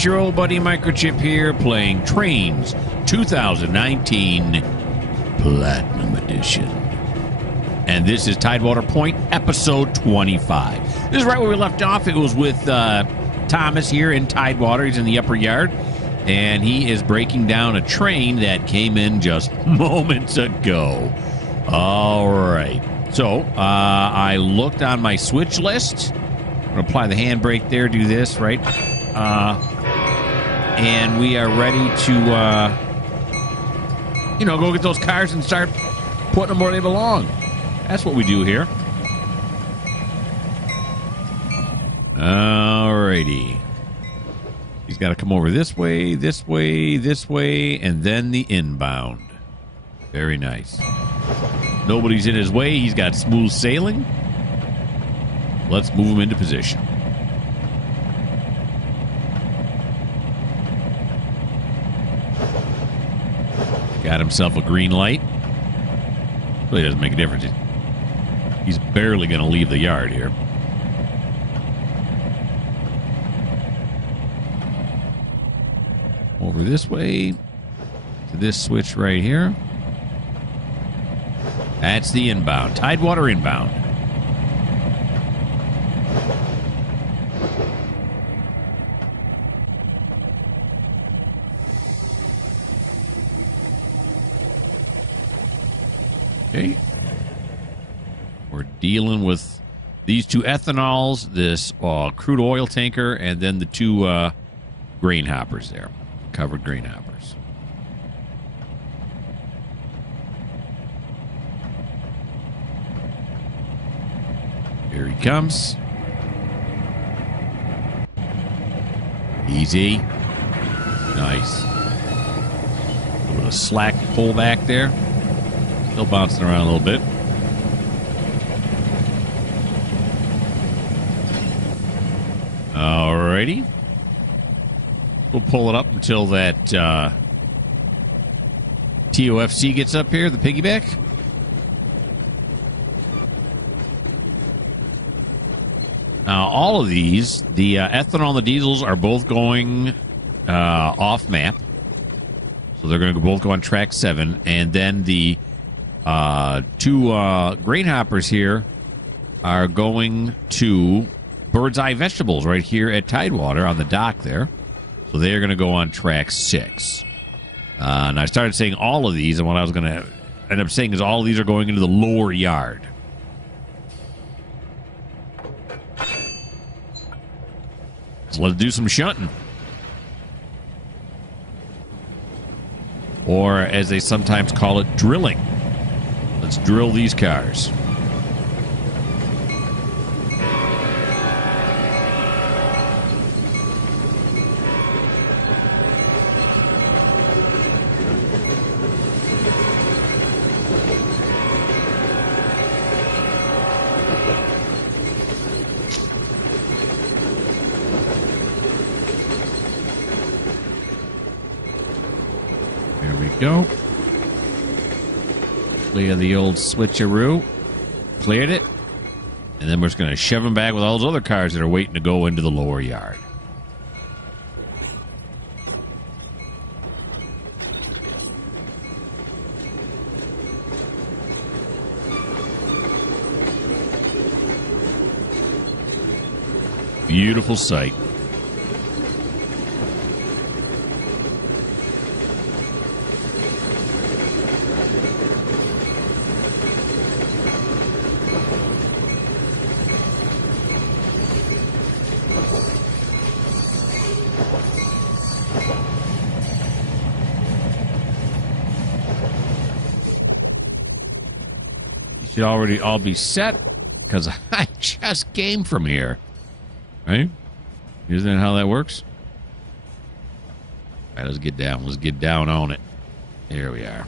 It's your old buddy Mikerowchip here playing Trainz 2019 Platinum Edition. And this is TideWater Point, episode 25. This is right where we left off. It was with Thomas here in TideWater. He's in the upper yard, and he is breaking down a train that came in just moments ago. All right. So I looked on my switch list. I'm going to apply the handbrake there, do this, right? And we are ready to, go get those cars and start putting them where they belong. That's what we do here. Alrighty. He's got to come over this way, this way, this way, and then the inbound. Very nice. Nobody's in his way. He's got smooth sailing. Let's move him into position. Got himself a green light. Really doesn't make a difference. He's barely going to leave the yard here. Over this way to this switch right here. That's the inbound. TideWater inbound. Okay. We're dealing with these two ethanols, this crude oil tanker, and then the two grain hoppers there. Covered grain hoppers. Here he comes. Easy. Nice. A little bit of slack pull back there. Still bouncing around a little bit. Alrighty. We'll pull it up until that TOFC gets up here, the piggyback. Now, all of these, the ethanol and the diesels are both going off map. So they're going to both go on track 7. And then the two grain hoppers here are going to Bird's Eye Vegetables right here at TideWater on the dock there. So they are going to go on track 6. And I started saying all of these, and what I was going to end up saying is all of these are going into the lower yard. So let's do some shunting. Or, as they sometimes call it, drilling. Let's drill these cars. There we go. Clear the old switcheroo. Cleared it. And then we're just going to shove them back with all those other cars that are waiting to go into the lower yard. Beautiful sight. Should already all be set because I just came from here, right? Isn't that how that works? All right, let's get down. Let's get down on it. There we are.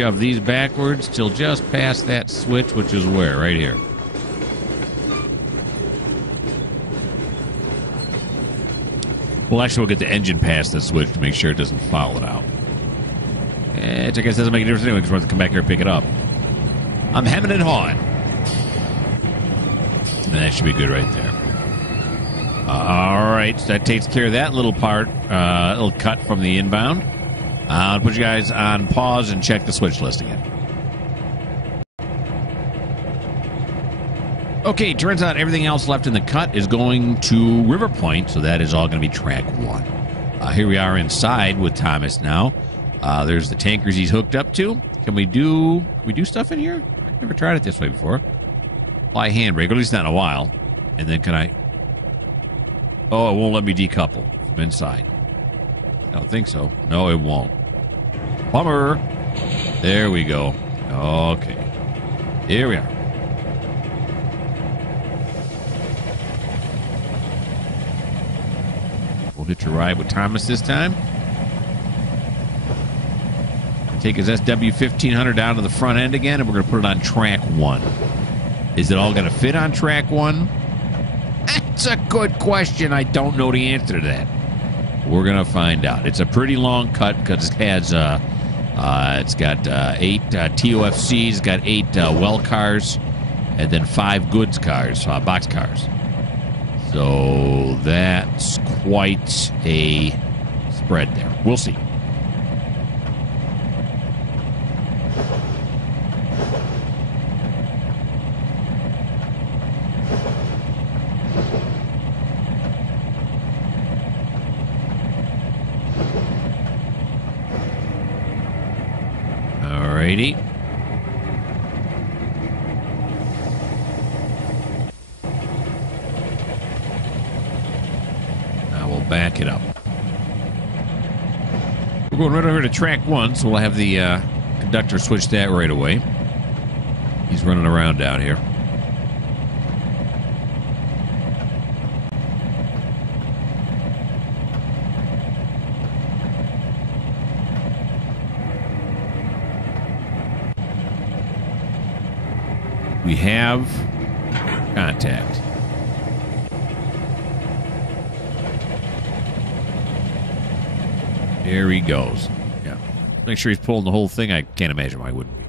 shove these backwards till just past that switch, which is where? Right here. Well, actually, we'll get the engine past the switch to make sure it doesn't foul it out. Which I guess doesn't make a difference anyway because we're going to come back here and pick it up. I'm hemming and hawing. And that should be good right there. All right, so that takes care of that little part, little cut from the inbound. I'll put you guys on pause and check the switch list again. Okay, turns out everything else left in the cut is going to River Point, so that is all going to be track 1. Here we are inside with Thomas now. There's the tankers he's hooked up to. Can we do stuff in here? I've never tried it this way before. Apply handbrake, or at least not in a while. And then can I... Oh, it won't let me decouple from inside. I don't think so. No, it won't. Bummer. There we go. Okay. Here we are. We'll hit your ride with Thomas this time. Take his SW1500 down to the front end again, and we're going to put it on track 1. Is it all going to fit on track 1? That's a good question. I don't know the answer to that. We're going to find out. It's a pretty long cut because it has it's got 8 TOFCs, it's got 8 well cars, and then 5 goods cars, box cars. So that's quite a spread there. We'll see. Alrighty. Now we'll back it up. We're going right over to track 1, so we'll have the conductor switch that right away. He's running around down here. We have contact. There he goes. Yeah. Make sure he's pulling the whole thing. I can't imagine why he wouldn't be.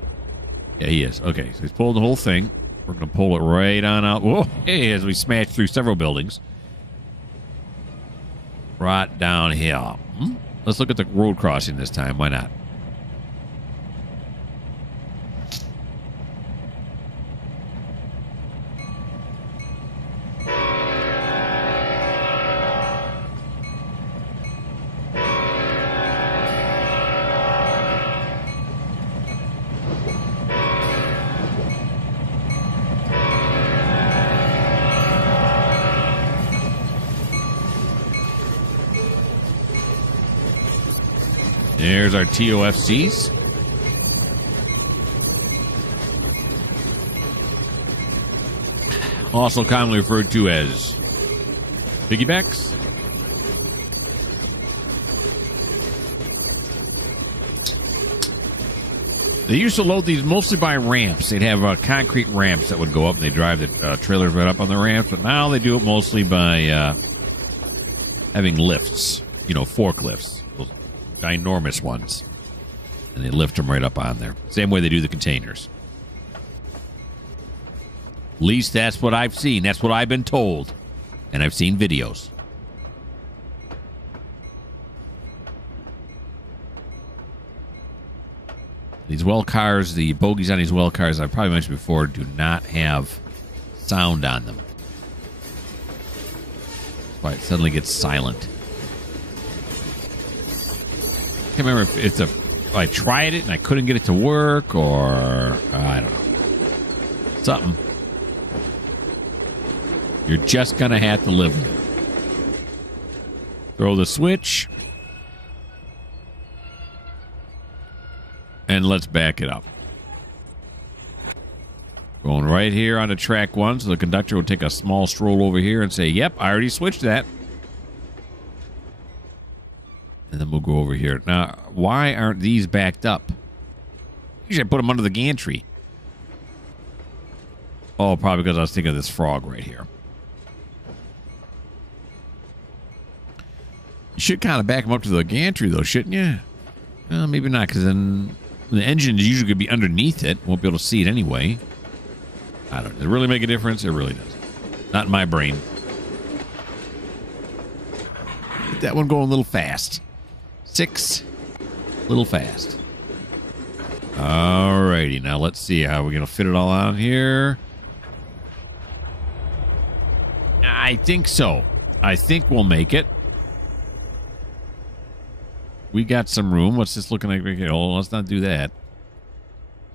Yeah, he is. Okay, so he's pulling the whole thing. We're going to pull it right on out. Whoa, hey, as we smash through several buildings. Right down here. Let's look at the road crossing this time. Why not? There's our TOFCs. Also commonly referred to as piggybacks. They used to load these mostly by ramps. They'd have concrete ramps that would go up, and they'd drive the trailers right up on the ramps. But now they do it mostly by having lifts, you know, forklifts. Ginormous ones, and they lift them right up on there. Same way they do the containers. At least that's what I've seen. That's what I've been told, and I've seen videos. These well cars, the bogies on these well cars, I've probably mentioned before, do not have sound on them. That's why it suddenly gets silent. I can't remember if I tried it and I couldn't get it to work, or I don't know. Something. You're just going to have to live with it. Throw the switch. And let's back it up. Going right here onto track 1, so the conductor will take a small stroll over here and say, yep, I already switched that. And then we'll go over here. Now, why aren't these backed up? Usually I put them under the gantry. Oh, probably because I was thinking of this frog right here. You should kind of back them up to the gantry, though, shouldn't you? Well, maybe not, because then the engine is usually going to be underneath it. Won't be able to see it anyway. I don't know. Does it really make a difference? It really does. Not in my brain. Get that one going a little fast. 6. A little fast. Alrighty. Now let's see how we're going to fit it all on here. I think so. I think we'll make it. We got some room. What's this looking like? Oh, let's not do that.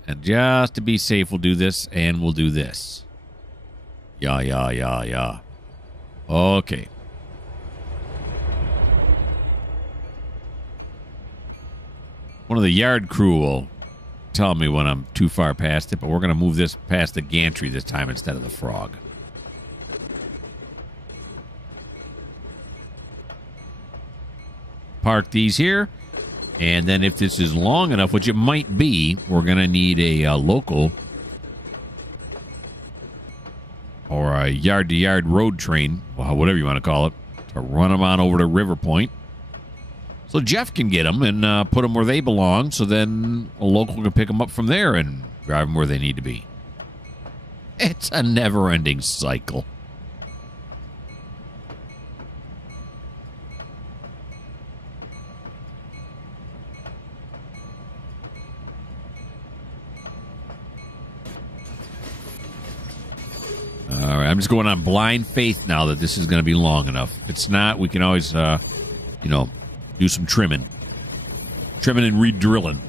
And just to be safe, we'll do this, and we'll do this. Yeah. Okay. One of the yard crew will tell me when I'm too far past it, but we're going to move this past the gantry this time instead of the frog. Park these here, and then if this is long enough, which it might be, we're going to need a local or a yard-to-yard road train, well, whatever you want to call it, to run them on over to River Point. So Jeff can get them and put them where they belong, so then a local can pick them up from there and drive them where they need to be. It's a never-ending cycle. All right, I'm just going on blind faith now that this is going to be long enough. If it's not, we can always, you know, do some trimming. Trimming and re-drilling.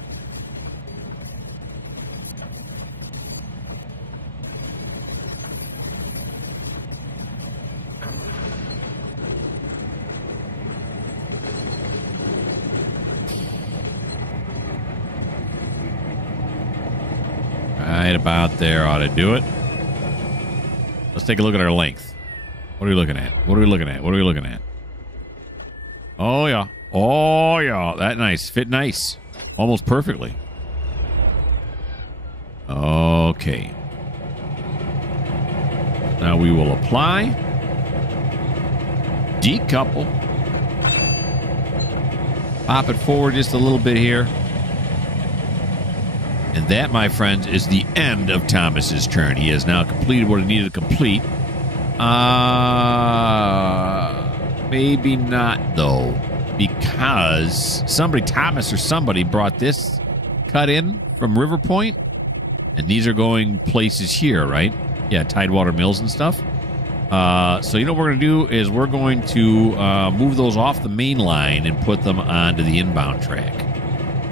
Right about there ought to do it. Let's take a look at our length. What are we looking at? What are we looking at? What are we looking at? Oh, yeah. Oh, yeah. That nice. Fit nice. Almost perfectly. Okay. Now we will apply. Decouple. Pop it forward just a little bit here. And that, my friends, is the end of Thomas's turn. He has now completed what he needed to complete. Maybe not, though. Because Thomas or somebody brought this cut in from River Point. And these are going places here, right? Yeah, TideWater Mills and stuff. So you know what we're going to do is we're going to move those off the main line and put them onto the inbound track.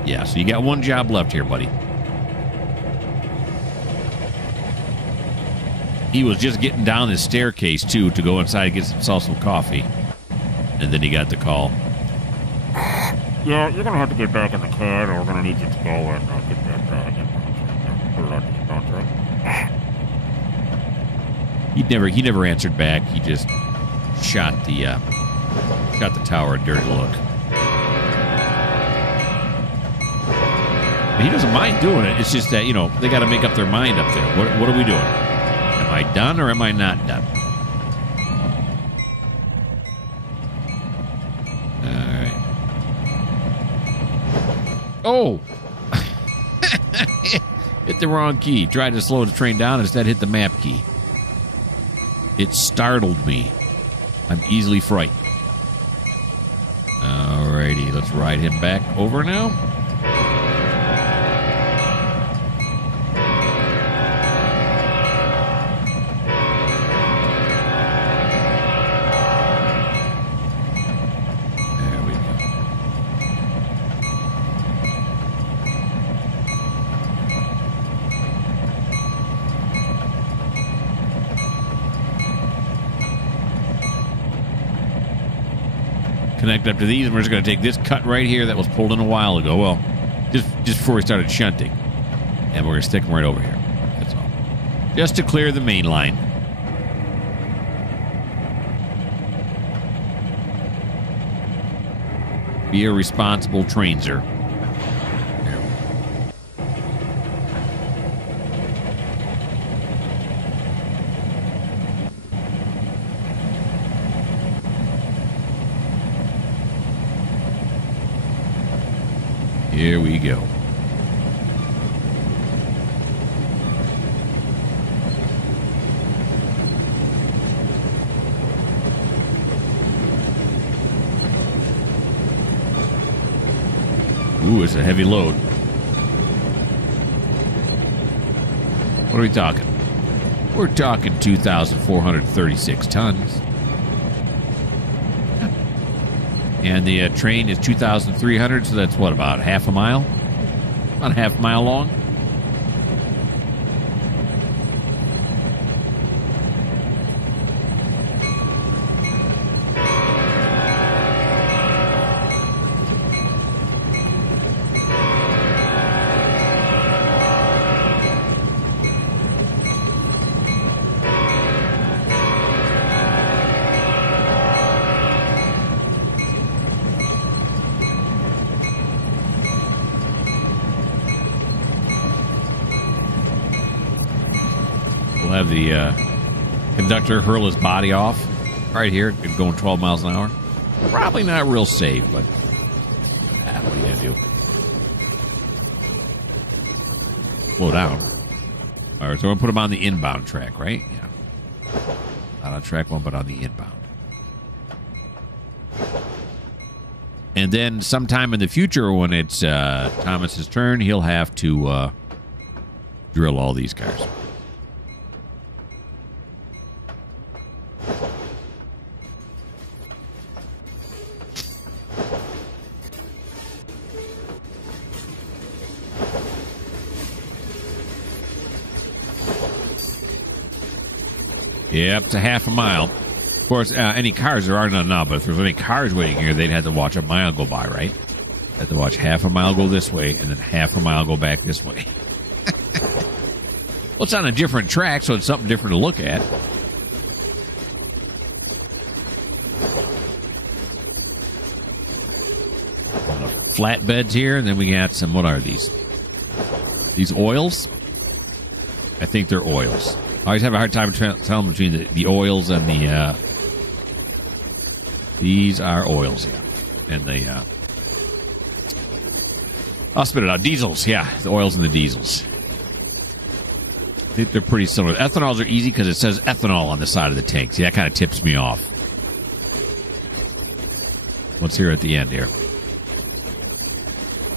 Yeah, so you got one job left here, buddy. He was just getting down this staircase, too, to go inside and get himself some coffee. And then he got the call. Yeah, you're going to have to get back in the car, or we're going to need you to go and get that put it on the contract. He never answered back. He just shot the tower a dirty look. But he doesn't mind doing it. It's just that, you know, they got to make up their mind up there. What are we doing? Am I done or am I not done? All right. Oh! Hit the wrong key. Tried to slow the train down, instead hit the map key. It startled me. I'm easily frightened. Alrighty, let's ride him back over now. Connect up to these, and we're just going to take this cut right here that was pulled in a while ago. Well, just before we started shunting. And we're going to stick them right over here. That's all. Just to clear the main line. Be a responsible trainser. Here we go. Ooh, it's a heavy load. What are we talking? We're talking 2,436 tons. And the train is 2,300, so that's what, about half a mile? About a half mile long? We'll have the conductor hurl his body off right here, going 12 miles an hour. Probably not real safe, but what are you going to do? Slow down. All right, so we're going to put him on the inbound track, right? Yeah. Not on track one, but on the inbound. And then sometime in the future, when it's Thomas's turn, he'll have to drill all these cars. Yeah, up to half a mile. Of course, any cars, there are none now, but if there's any cars waiting here, they'd have to watch a mile go by, right? Have to watch half a mile go this way, and then half a mile go back this way. Well, it's on a different track, so it's something different to look at. Flatbeds here, and then we got some, what are these? These oils? I think they're oils. I always have a hard time telling between the oils and the, these are oils, yeah. And the, I'll spit it out. Diesels, yeah. The oils and the diesels. I think they're pretty similar. Ethanols are easy because it says ethanol on the side of the tank. See, that kind of tips me off. What's here at the end here?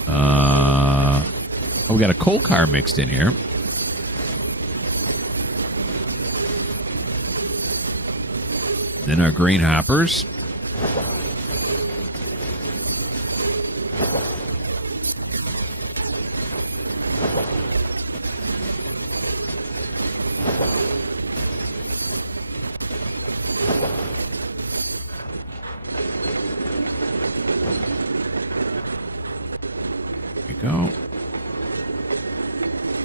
Oh, we got a coal car mixed in here. Then our grain hoppers. There we go.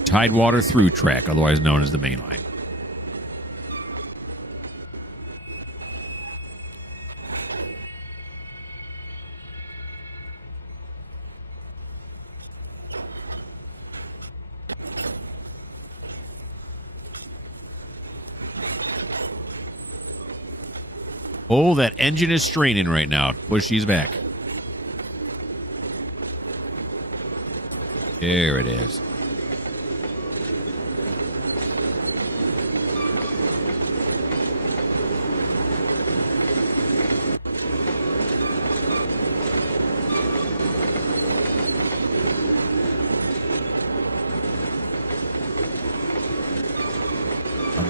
TideWater through track, otherwise known as the main line. Oh, that engine is straining right now. Push these back. There it is.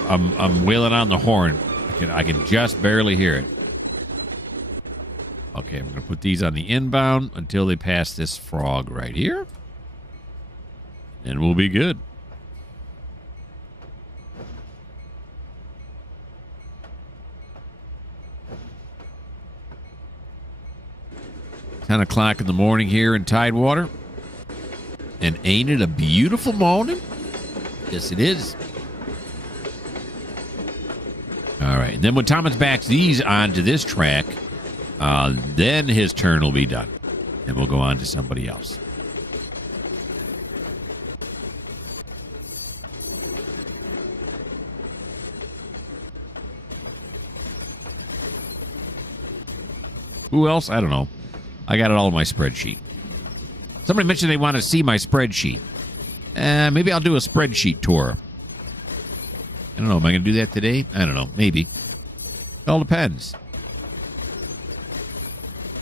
I'm wailing on the horn. I can just barely hear it. Okay, I'm going to put these on the inbound until they pass this frog right here. And we'll be good. $10 in the morning here in TideWater. And ain't it a beautiful morning? Yes, it is. All right. And then when Thomas backs these onto this track, then his turn will be done. And we'll go on to somebody else. Who else? I don't know. I got it all in my spreadsheet. Somebody mentioned they want to see my spreadsheet. Maybe I'll do a spreadsheet tour. I don't know. Am I going to do that today? I don't know. Maybe. It all depends.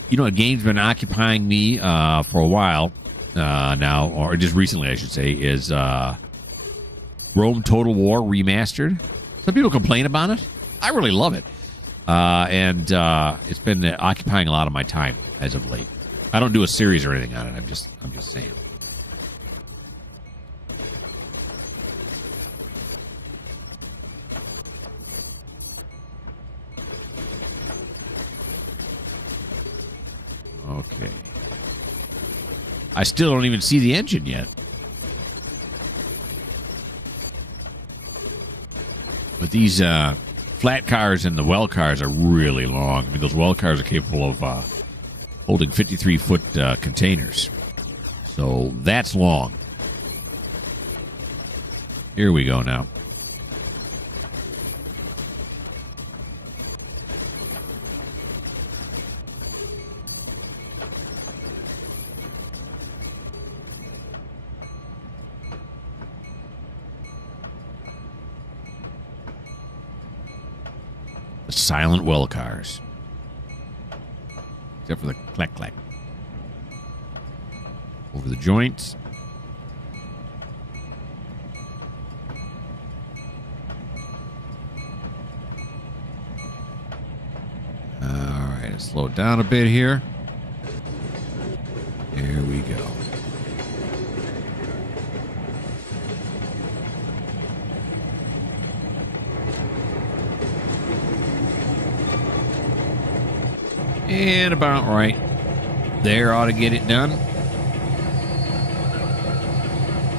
You know, a game's been occupying me for a while now, or just recently, I should say, is Rome Total War Remastered. Some people complain about it. I really love it. And it's been occupying a lot of my time as of late. I don't do a series or anything on it. I'm just saying. Okay. I still don't even see the engine yet. But these flat cars and the well cars are really long. I mean, those well cars are capable of holding 53-foot containers. So that's long. Here we go now. Silent well cars. Except for the clack-clack. Over the joints. Alright, let's slow it down a bit here. There we go. And about right there ought to get it done.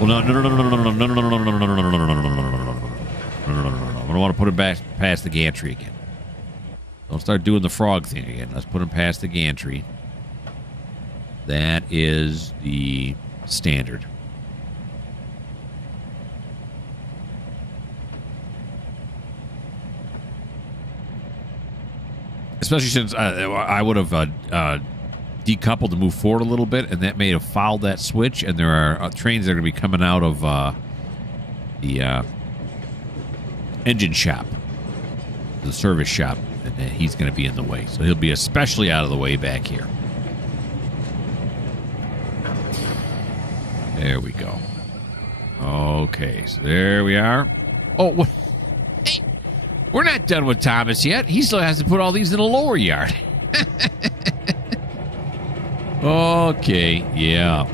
Well, no. I don't want to put him back past the gantry again. Don't start doing the frog thing again. Let's put him past the gantry. That is the standard. Especially since I would have decoupled to move forward a little bit, and that may have fouled that switch, and there are trains that are going to be coming out of the engine shop, the service shop, and he's going to be in the way. So he'll be especially out of the way back here. There we go. Okay, so there we are. Oh, what? Hey, we're not done with Thomas yet. He still has to put all these in the lower yard. Okay, yeah.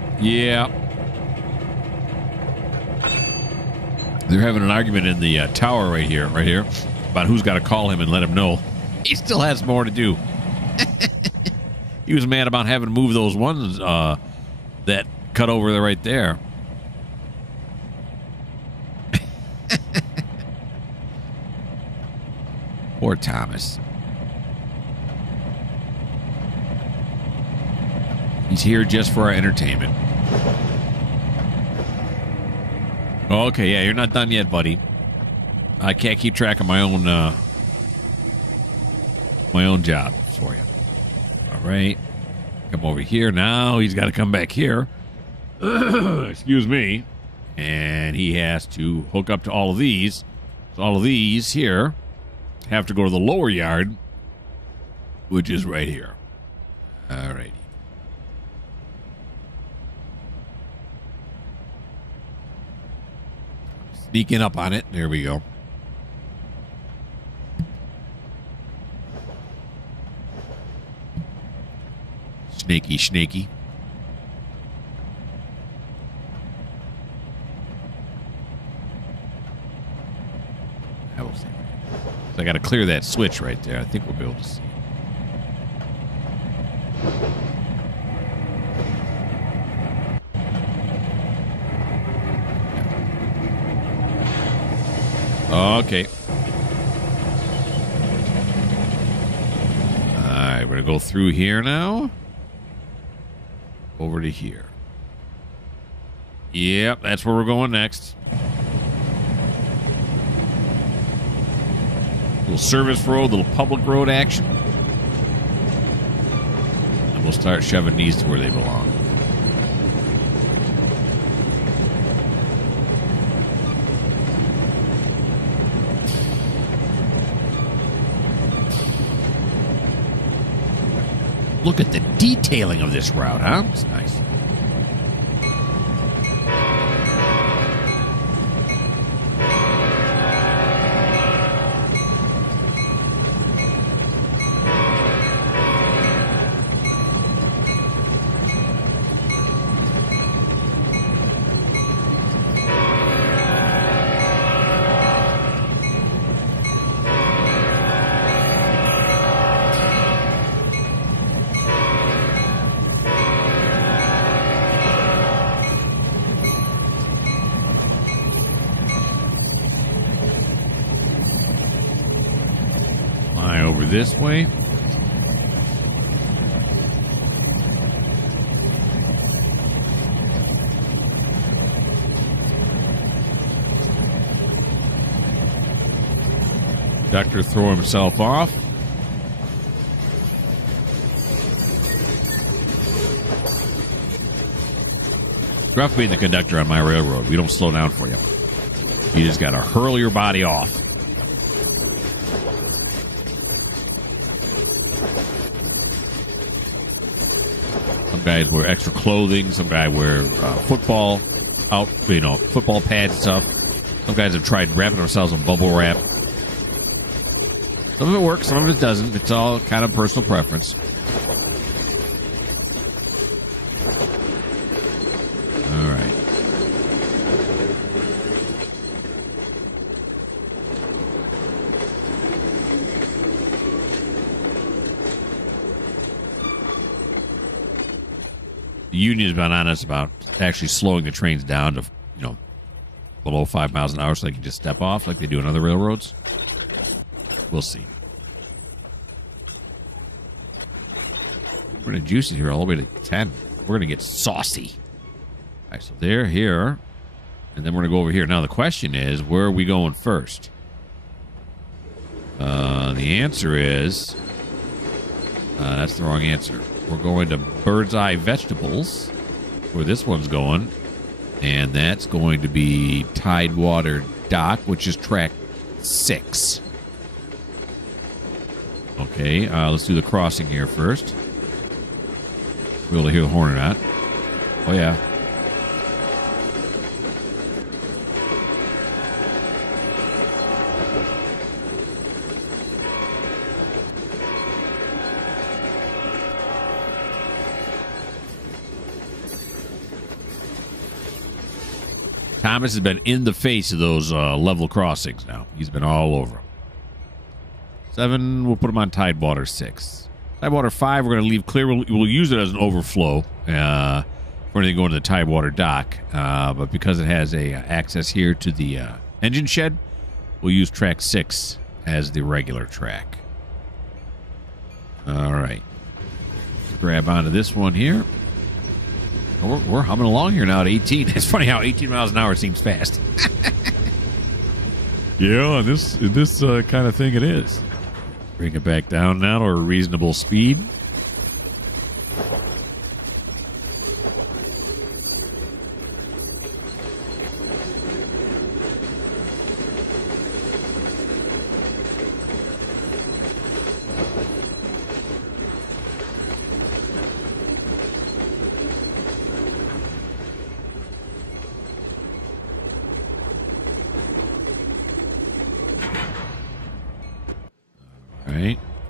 They're having an argument in the tower right here, about who's got to call him and let him know. He still has more to do. He was mad about having to move those ones that cut over there right there. Poor Thomas. He's here just for our entertainment. Okay, yeah, you're not done yet, buddy. I can't keep track of my own job for you. All right. Come over here. Now he's got to come back here. Excuse me. And he has to hook up to all of these. So all of these here have to go to the lower yard, which is right here. All righty. Sneaking up on it. There we go. Snaky. I will see. So I got to clear that switch right there. I think we'll be able to see. Okay. Alright, we're going to go through here now. Over to here. Yep, that's where we're going next. Little service road, little public road action. And we'll start shoving these to where they belong. Look at the detailing of this route, huh? It's nice. Over this way. Conductor throw himself off. Rough being the conductor on my railroad. We don't slow down for you. You just got to hurl your body off. Some guys wear extra clothing. Some guys wear football football pads and stuff. Some guys have tried wrapping themselves in bubble wrap. Some of it works, some of it doesn't. It's all kind of personal preference. All right. The union's been on us about actually slowing the trains down to, below 5 miles an hour so they can just step off like they do on other railroads. We'll see. We're going to juice it here all the way to 10. We're going to get saucy. All right, so they're here. And then we're going to go over here. Now, the question is, where are we going first? The answer is... that's the wrong answer. We're going to Bird's Eye Vegetables, where this one's going. And that's going to be TideWater Dock, which is track 6. Okay, let's do the crossing here first. Be able to hear the horn or not. Oh, yeah. Thomas has been in the face of those level crossings now. He's been all over them. 7, we'll put them on TideWater 6. TideWater 5, we're going to leave clear. We'll use it as an overflow for anything going to the TideWater dock. But because it has a access here to the engine shed, we'll use track 6 as the regular track. All right. Let's grab onto this one here. We're humming along here now at 18. It's funny how 18 miles an hour seems fast. Yeah, this kind of thing it is. Bring it back down now to a reasonable speed.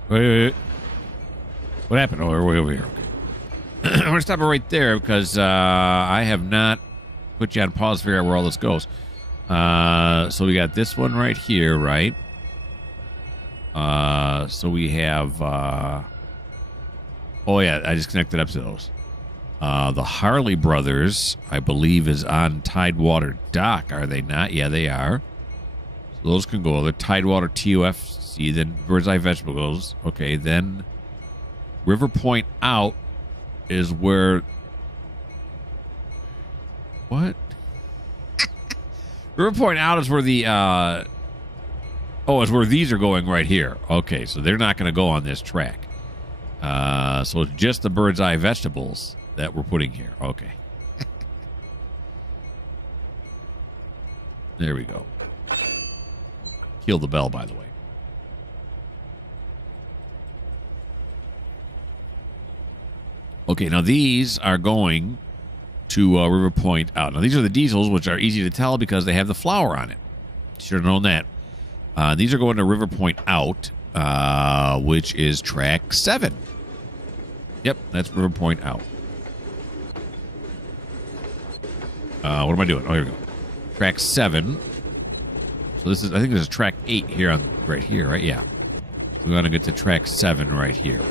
Wait. What happened? Oh, we're way over here. Okay. I'm going to stop it right there because I have not put you on pause to figure out where all this goes. So we got this one right here, right? So we have... oh, yeah, I just connected up to those. The Harley Brothers, I believe, is on TideWater Dock, are they not? Yeah, they are. So those can go over. TideWater TUFC, then Bird's Eye Vegetables. Okay, then River Point Out is where... What? River Point Out is where the... oh, is where these are going right here. Okay, so they're not going to go on this track. So it's just the Bird's Eye Vegetables that we're putting here. Okay. There we go. Kill the bell, by the way. Okay, now these are going to River Point out. Now, these are the diesels, which are easy to tell because they have the flower on it. Should have known that. These are going to River Point out, which is track 7. Yep, that's River Point out. What am I doing? Oh, here we go. Track 7. So this is, I think this is track 8 here on right here, right? Yeah. We want to get to track 7 right here.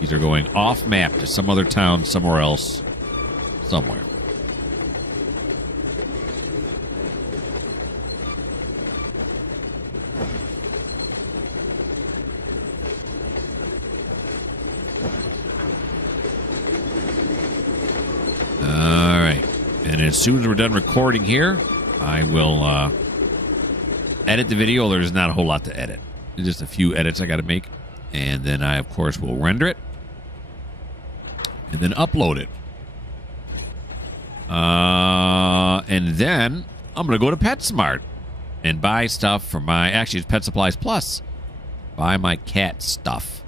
These are going off map to some other town somewhere else, somewhere. All right. And as soon as we're done recording here, I will edit the video. There's not a whole lot to edit. There's just a few edits I got to make. And then I, of course, will render it. And then upload it. And then I'm going to go to PetSmart and buy stuff for my... Actually, it's Pet Supplies Plus. Buy my cat stuff.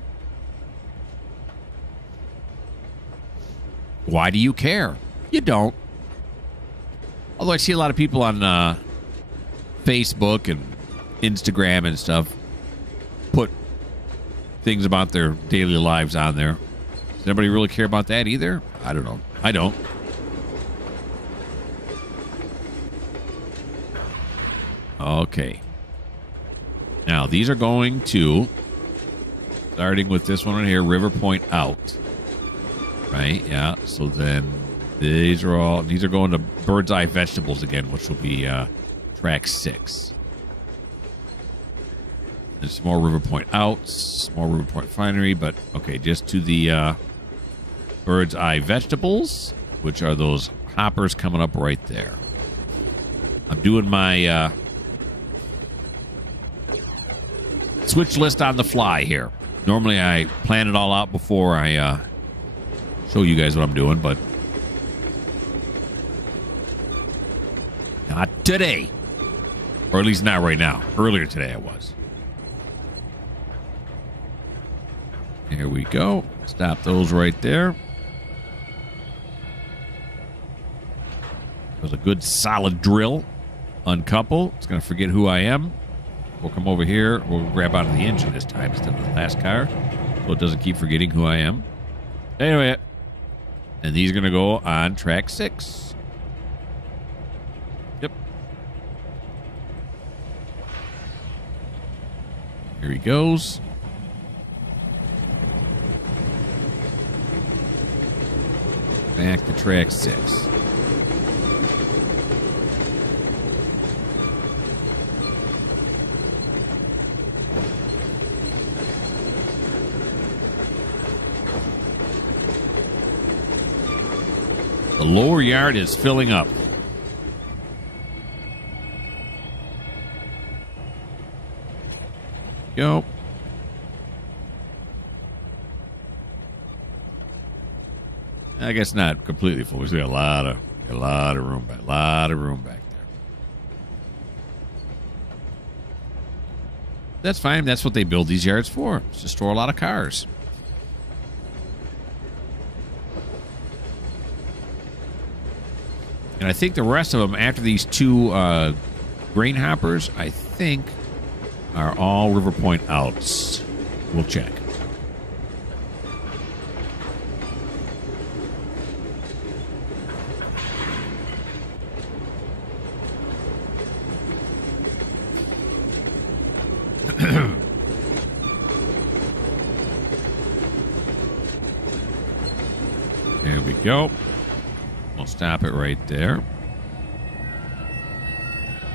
Why do you care? You don't. Although I see a lot of people on Facebook and Instagram and stuff put things about their daily lives on there. Does anybody really care about that either? I don't know. I don't. Okay. Now, these are going to, starting with this one right here, River Point out. Right? Yeah. So then these are going to Bird's Eye Vegetables again, which will be track 6. There's some more River Point out, some more River Point Finery, but okay, just to the Bird's Eye Vegetables, which are those hoppers coming up right there. I'm doing my switch list on the fly here. Normally I plan it all out before I show you guys what I'm doing, but not today. Or at least not right now. Earlier today I was. Here we go. Stop those right there. That was a good solid drill. Uncouple. It's going to forget who I am. We'll come over here. We'll grab onto the engine this time instead of the last car, so it doesn't keep forgetting who I am. Anyway, and these are going to go on track 6. Yep. Here he goes. Back to track 6. The lower yard is filling up. Go. I guess not completely full. We still got a lot of room back. A lot of room back there. That's fine. That's what they build these yards for. It's to store a lot of cars. And I think the rest of them, after these 2 grain hoppers, I think are all River Point outs. We'll check. There we go. We'll stop it right there.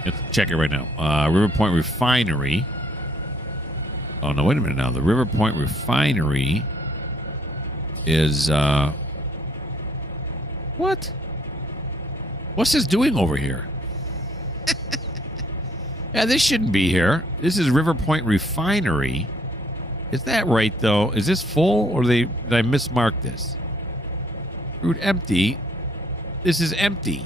Let's check it right now. River Point Refinery. Oh, no, wait a minute now. The River Point Refinery is... What? What's this doing over here? Yeah, this shouldn't be here. This is River Point Refinery. Is that right, though? Is this full, or did I mismark this? Route empty. This is empty.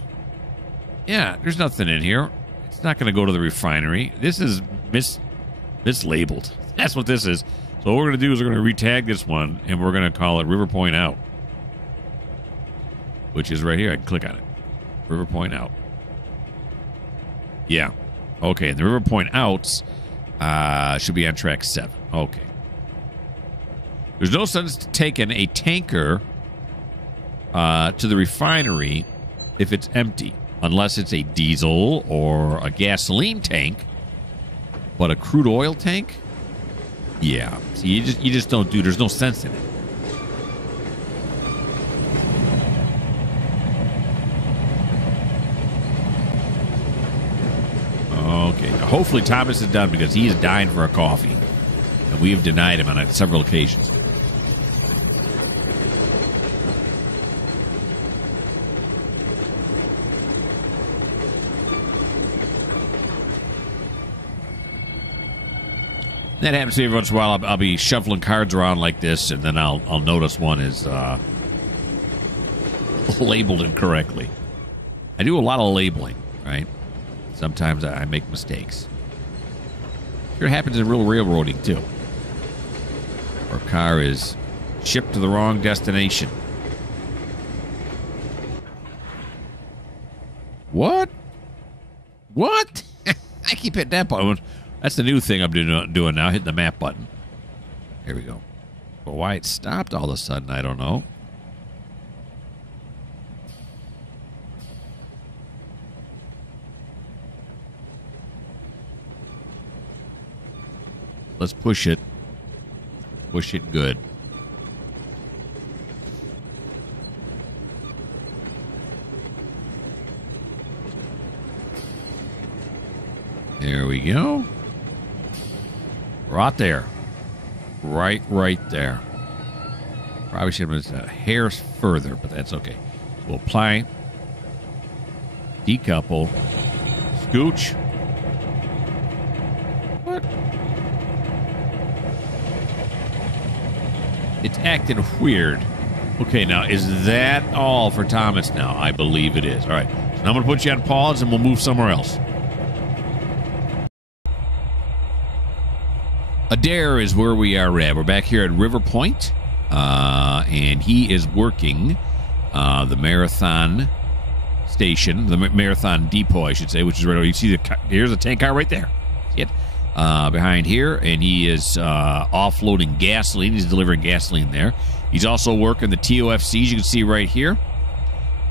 Yeah, there's nothing in here. It's not going to go to the refinery. This is mislabeled. That's what this is. So what we're going to do is we're going to retag this one, and we're going to call it River Point Out. which is right here. I can click on it. River Point out. Yeah. Okay, and the River Point outs should be on track 7. Okay. There's no sense taking a tanker to the refinery if it's empty, unless it's a diesel or a gasoline tank. But a crude oil tank? Yeah. See, you just don't do. There's no sense in it. Okay. Now, hopefully Thomas is done because he is dying for a coffee, and we have denied him on several occasions. That happens to me every once in a while. I'll be shuffling cards around like this, and then I'll notice one is labeled incorrectly. I do a lot of labeling, right? Sometimes I make mistakes. Sure happens in real railroading, too. Or a car is shipped to the wrong destination. What? What? I keep hitting that button. That's the new thing I'm doing now, hitting the map button. Here we go. But why it stopped all of a sudden, I don't know. Let's push it. Push it good. There we go. Right there. Right there. Probably should have been a hair further, but that's okay. We'll apply. Decouple. Scooch. What? It's acting weird. Okay, now, is that all for Thomas now? I believe it is. All right. So I'm going to put you on pause, and we'll move somewhere else. Adair is where we are at. We're back here at River Point, and he is working the Marathon station, the Marathon depot, I should say, which is right over. You see here's a tank car right there. See it? Behind here, and he is offloading gasoline. He's delivering gasoline there. He's also working the TOFCs, you can see right here.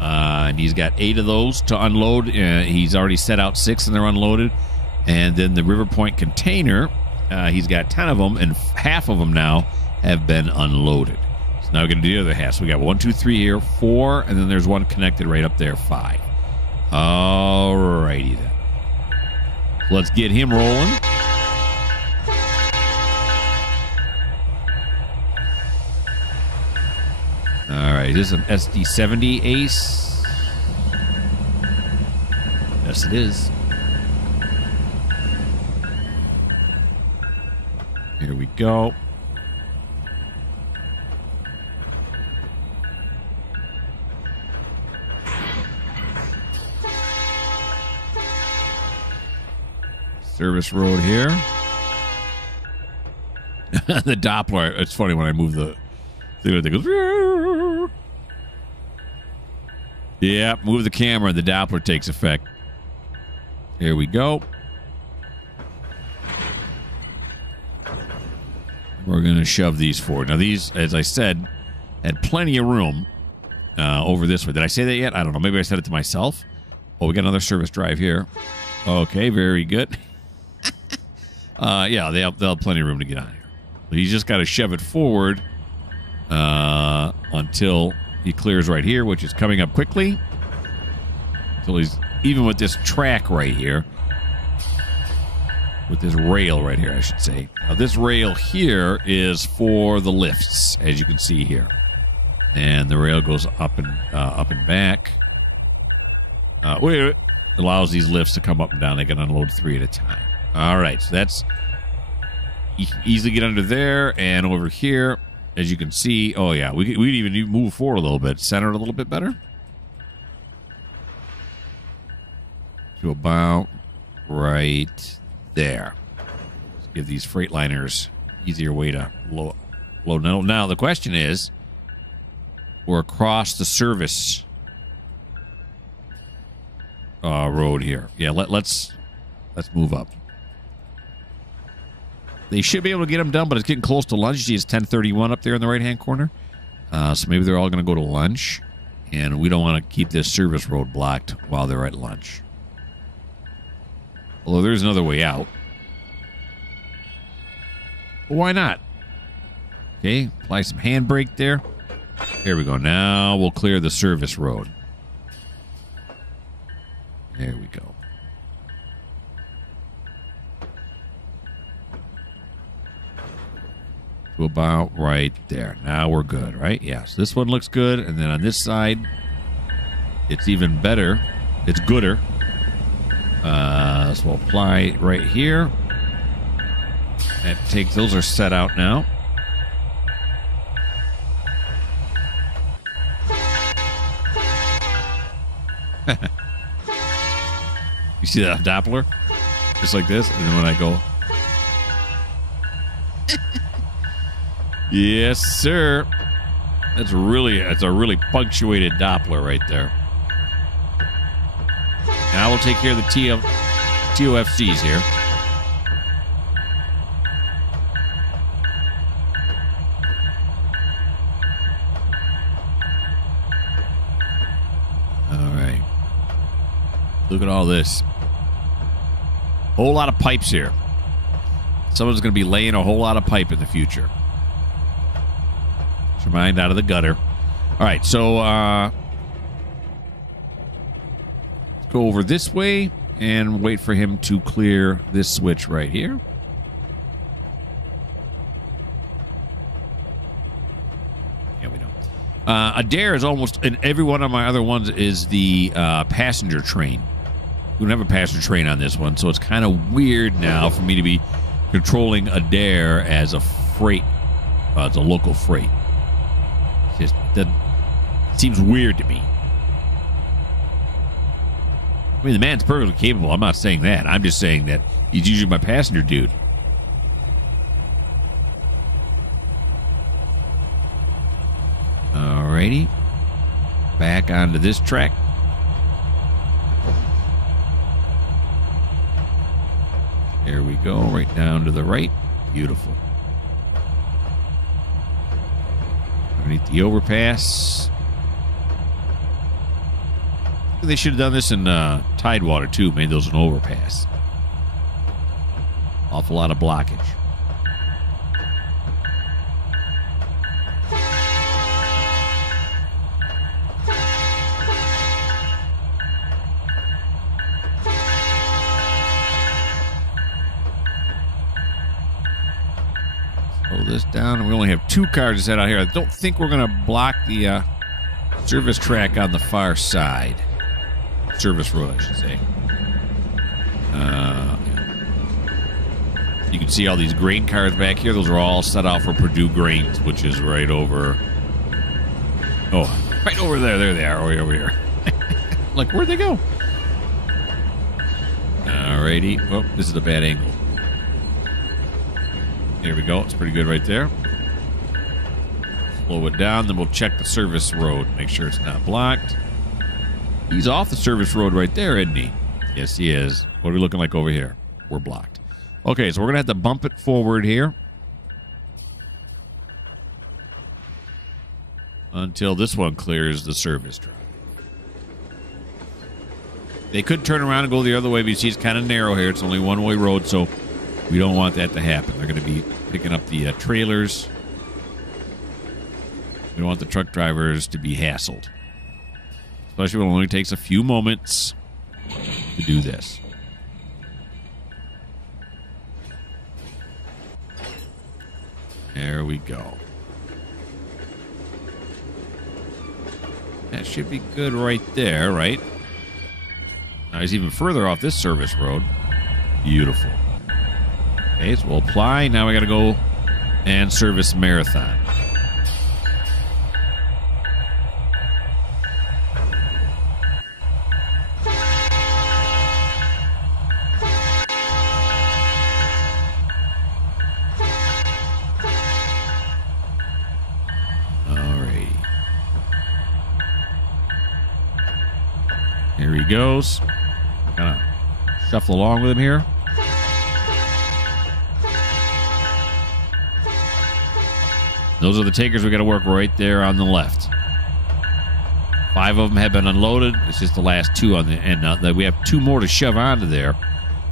And he's got 8 of those to unload. He's already set out 6, and they're unloaded. And then the River Point container, he's got 10 of them, and half of them now have been unloaded. So now we're going to do the other half. So we got 1, 2, 3 here, 4, and then there's one connected right up there, 5. All righty then. Let's get him rolling. All right, is this an SD70 Ace? Yes, it is. Here we go. Service road here. The Doppler, it's funny when I move the thing, it goes. Yeah, move the camera and the Doppler takes effect. Here we go. We're going to shove these forward. Now, these, as I said, had plenty of room over this way. Did I say that yet? I don't know. Maybe I said it to myself. Oh, we got another service drive here. Okay, very good. Yeah, they'll have plenty of room to get on here. You just got to shove it forward until he clears right here, which is coming up quickly. Until he's even with this track right here. With this rail right here, I should say. Now, this rail here is for the lifts, as you can see here. And the rail goes up and back. Wait, allows these lifts to come up and down. They can unload 3 at a time. All right, so that's... You can easily get under there and over here. As you can see, oh, yeah, we'd even move forward a little bit. Center it a little bit better. To about right there. Let's give these Freightliners easier way to load. Now, the question is, we're across the service road here. Yeah, let's move up. They should be able to get them done, but it's getting close to lunch. You see it's 10:31 up there in the right-hand corner. So maybe they're all going to go to lunch, and we don't want to keep this service road blocked while they're at lunch. Although there's another way out. Well, why not? Okay, apply some handbrake there. There we go. Now we'll clear the service road. There we go. To about right there. Now we're good, right? Yes, this one looks good. And then on this side, it's even better. It's gooder. So we'll apply right here. And take those are set out now. You see that Doppler? Just like this. And then when I go... Yes, sir. That's a really punctuated Doppler right there. Now we'll take care of the TOFCs here. All right. Look at all this. Whole lot of pipes here. Someone's going to be laying a whole lot of pipe in the future. Get your mind out of the gutter. All right, so let's go over this way and wait for him to clear this switch right here. Yeah, we don't. Adair is almost, and every one of my other ones is the passenger train. We don't have a passenger train on this one, so it's kind of weird now for me to be controlling Adair as a freight, as a local freight. Just that seems weird to me. I mean, the man's perfectly capable. I'm not saying that. I'm just saying that he's usually my passenger dude. Alrighty. Back onto this track. There we go. Right down to the right. Beautiful. Underneath the overpass. They should have done this in TideWater, too. Made those an overpass. Awful lot of blockage. Slow this down. And we only have 2 cars to set out here. I don't think we're going to block the service track on the far side. Service road, I should say. Yeah. You can see all these grain cars back here. Those are all set out for Purdue Grains, which is right over... Oh, right over there. There they are, right over here. Like, where'd they go? Alrighty. Oh, this is a bad angle. There we go. It's pretty good right there. Slow it down, then we'll check the service road. Make sure it's not blocked. He's off the service road right there, isn't he? Yes, he is. What are we looking like over here? We're blocked. Okay, so we're going to have to bump it forward here. Until this one clears the service drive. They could turn around and go the other way, but you see it's kind of narrow here. It's only one-way road, so we don't want that to happen. They're going to be picking up the trailers. We don't want the truck drivers to be hassled. Especially when it only takes a few moments to do this. There we go. That should be good right there, right? Now he's even further off this service road. Beautiful. Okay, so we'll apply. Now we got to go and service Marathon. Here he goes. shuffle along with him here. Those are the tankers we got to work right there on the left. 5 of them have been unloaded. It's just the last 2 on the end. Now, we have 2 more to shove onto there.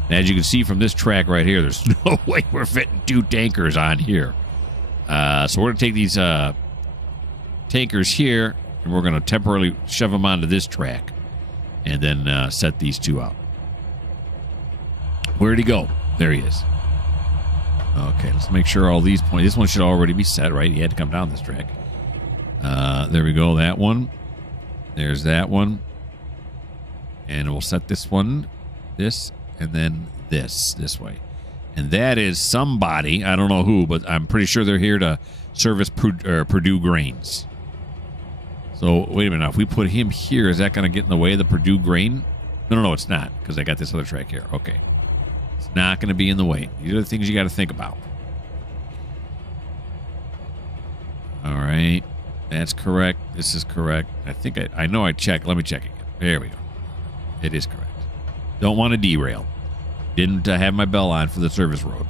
And as you can see from this track right here, there's no way we're fitting 2 tankers on here. So we're going to take these tankers here, and we're going to temporarily shove them onto this track, and then set these 2 out. Where'd he go? There he is. Okay, let's make sure all these points. This one should already be set, right? He had to come down this track. There we go. That one. There's that one. And we'll set this one, this, and then this way. And that is somebody, I don't know who, but I'm pretty sure they're here to service Purdue grains. So, wait a minute. Now, if we put him here, is that going to get in the way of the Purdue grain? No, it's not, because I got this other track here. Okay. It's not going to be in the way. These are the things you got to think about. All right. That's correct. This is correct. I think I know I checked. Let me check again. There we go. It is correct. Don't want to derail. Didn't have my bell on for the service road.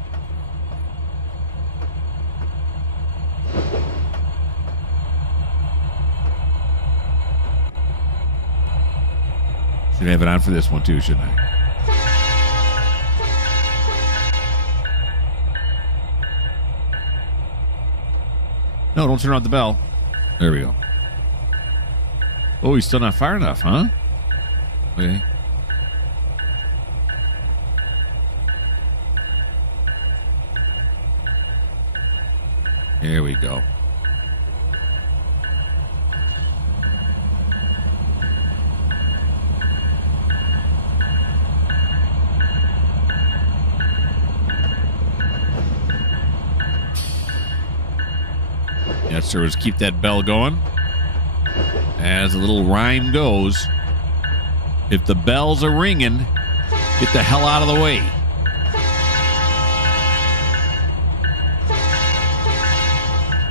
Should have it on for this one too, shouldn't I? No, don't turn on the bell. There we go. Oh, he's still not far enough, huh? Okay. Here we go. Yes, sir. Let's keep that bell going. As the little rhyme goes, if the bells are ringing, get the hell out of the way.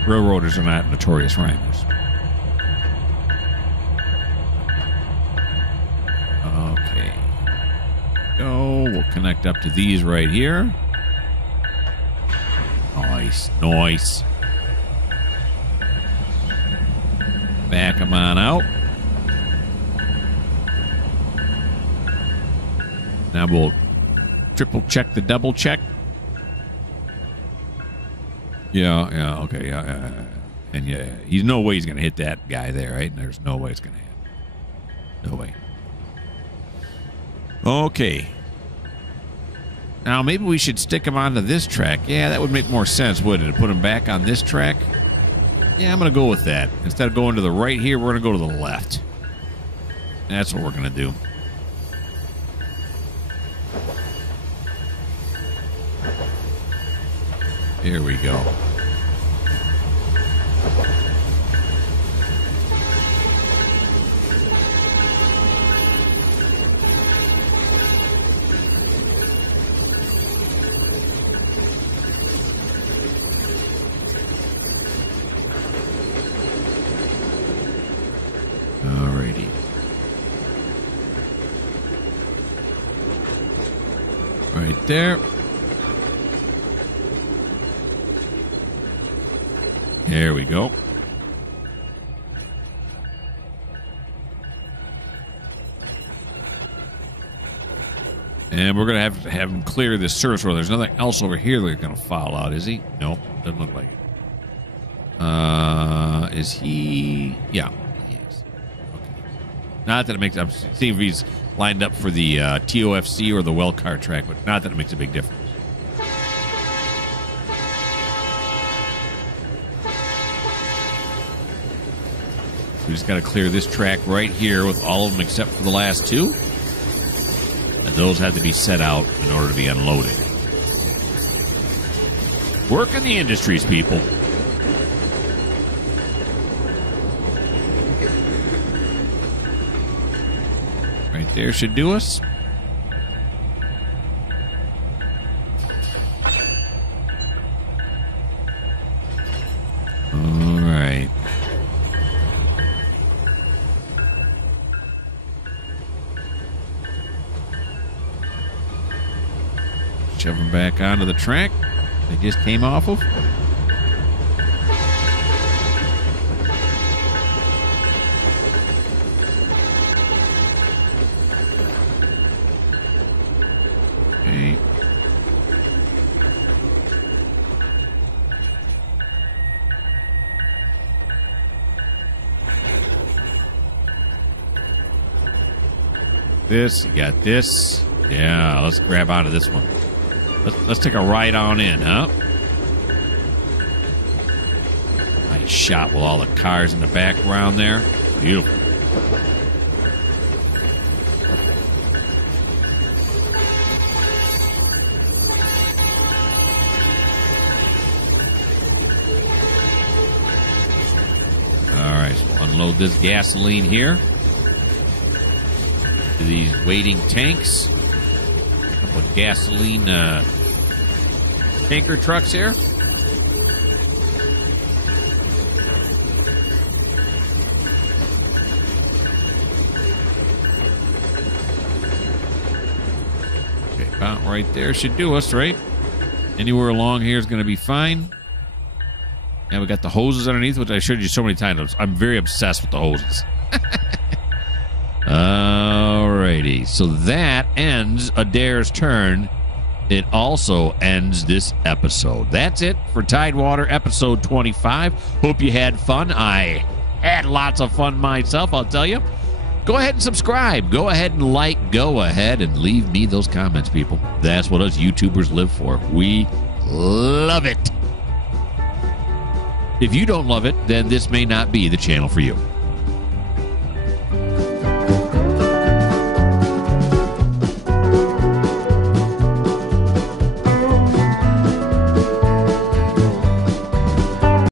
Railroaders are not notorious rhymers. Okay. Go. We'll connect up to these right here. Nice. Nice. Back them on out. Now we'll triple check the double check. Yeah, okay, yeah. And yeah, he's no way he's going to hit that guy there, right? There's no way it's going to happen. No way. Okay. Now, maybe we should stick him onto this track. Yeah, that would make more sense, wouldn't it? Put him back on this track. Yeah, I'm going to go with that. Instead of going to the right here, we're going to go to the left. That's what we're going to do. Here we go. Alrighty. Right there. There we go. And we're going to have him clear this service road. There's nothing else over here that's going to foul out, is he? Nope, doesn't look like it. Is he? Yeah, he is. Okay. Not that it makes... I'm seeing if he's lined up for the TOFC or the well car track, but not that it makes a big difference. We just got to clear this track right here with all of them except for the last 2. And those had to be set out in order to be unloaded. Work in the industries, people. Right there should do us. All right. them back onto the track they just came off of. Okay. This, you got this. Yeah, let's grab onto this one. Let's take a ride on in, huh? Nice shot with all the cars in the background there. Beautiful. All right, so we'll unload this gasoline here. These waiting tanks. A couple of gasoline tanker trucks here. Okay, about right there should do us, right? Anywhere along here is going to be fine. And we got the hoses underneath, which I showed you so many times. I'm very obsessed with the hoses. Alrighty, so that ends Adair's turn. It also ends this episode. That's it for TideWater episode 25. Hope you had fun. I had lots of fun myself, I'll tell you. Go ahead and subscribe. Go ahead and like. Go ahead and leave me those comments, people. That's what us YouTubers live for. We love it. If you don't love it, then this may not be the channel for you.